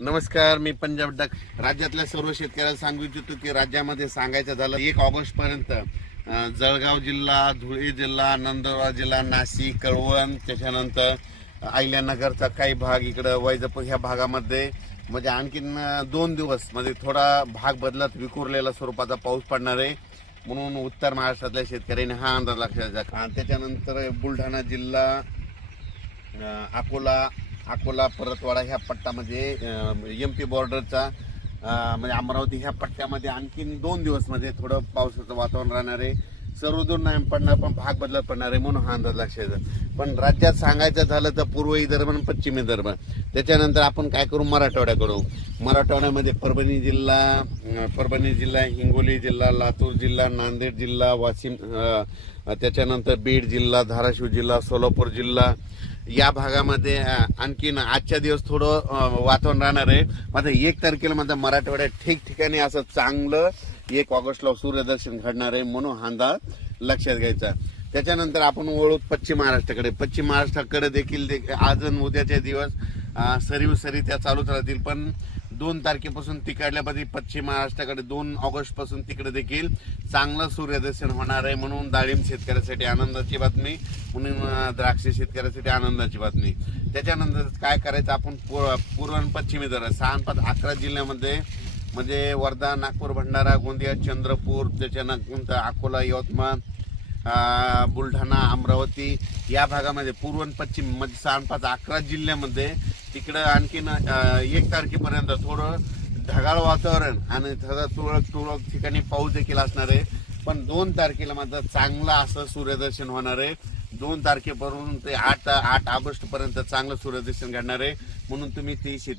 नमस्कार मी पंजाब डक. राज्यातल्या सर्व शेतकऱ्याला सांगू इच्छितो की राज्यामध्ये सांगायचं झालं एक ऑगस्ट पर्यंत जळगाव जिल्हा धुळे जिल्हा नंदुरबार जिल्हा नाशिक कळवण त्याच्यानंतर अहिल्यानगरचा काही भाग इकडं वैजापूर ह्या भागामध्ये. म्हणजे आणखीन दोन दिवस म्हणजे थोडा भाग बदलत विखुरलेला स्वरूपाचा पाऊस पडणार आहे. म्हणून उत्तर महाराष्ट्रातल्या शेतकऱ्यांनी हा अंदाज लक्षात घ्या. त्याच्यानंतर बुलढाणा जिल्हा अकोला अकोला परतवाडा ह्या पट्टामध्ये एम पी बॉर्डरचा म्हणजे अमरावती ह्या पट्ट्यामध्ये आणखीन दोन दिवस म्हणजे थोडं पावसाचं वातावरण राहणार आहे. सर्वदूर नाही पडणार पण भाग बदलत पडणार आहे म्हणून हा अंदाज लक्षात पण राज्यात सांगायचं झालं तर पूर्व विदर्भ आणि पश्चिम विदर्भ. त्याच्यानंतर आपण काय करू? मराठवाड्याकडून मराठवाड्यामध्ये परभणी जिल्हा परभणी जिल्हा हिंगोली जिल्हा लातूर जिल्हा नांदेड जिल्हा वाशिम त्याच्यानंतर बीड जिल्हा धाराशिव जिल्हा सोलापूर जिल्हा या भागामध्ये आणखीन आजच्या दिवस थोडं वातावरण राहणार आहे. मात्र एक तारखेला मात्र मराठवाड्यात ठिकठिकाणी असं चांगलं एक ऑगस्टला सूर्यदर्शन घडणार आहे म्हणून हा अंदाज लक्षात घ्यायचा. त्याच्यानंतर आपण वळू पश्चिम महाराष्ट्राकडे. पश्चिम महाराष्ट्राकडे देखील आज आणि उद्याचे दिवस सरीव सरी त्या चालूच राहतील. पण दोन तारखेपासून तिकडल्यामध्ये पश्चिम महाराष्ट्राकडे दोन ऑगस्टपासून तिकडे देखील चांगलं सूर्यदर्शन होणार आहे म्हणून डाळिंब शेतकऱ्यासाठी आनंदाची बातमी म्हणून द्राक्ष शेतकऱ्यासाठी आनंदाची बातमी. त्याच्यानंतर काय करायचं आपण पूर्व पूर्व आणि पश्चिम विदर्भ सहा पाच अकरा जिल्ह्यामध्ये म्हणजे वर्धा नागपूर भंडारा गोंदिया चंद्रपूर त्याच्यानंतर अकोला यवतमाळ बुलढाणा अमरावती या भागामध्ये पूर्व आणि पश्चिम म्हणजे सहा पाच अकरा जिल्ह्यामध्ये तिकडं आणखीन एक तारखेपर्यंत थोडं ढगाळ वातावरण आणि थोडं तुरळक तुरळक ठिकाणी पाऊस देखील असणार आहे. पण दोन तारखेला मात्र चांगलं असं सूर्यदर्शन होणार आहे. दोन तारखेपासून ते आठ आठ ऑगस्ट पर्यंत चांगलं सूर्यदर्शन घडणार आहे. म्हणून तुम्ही ती शेती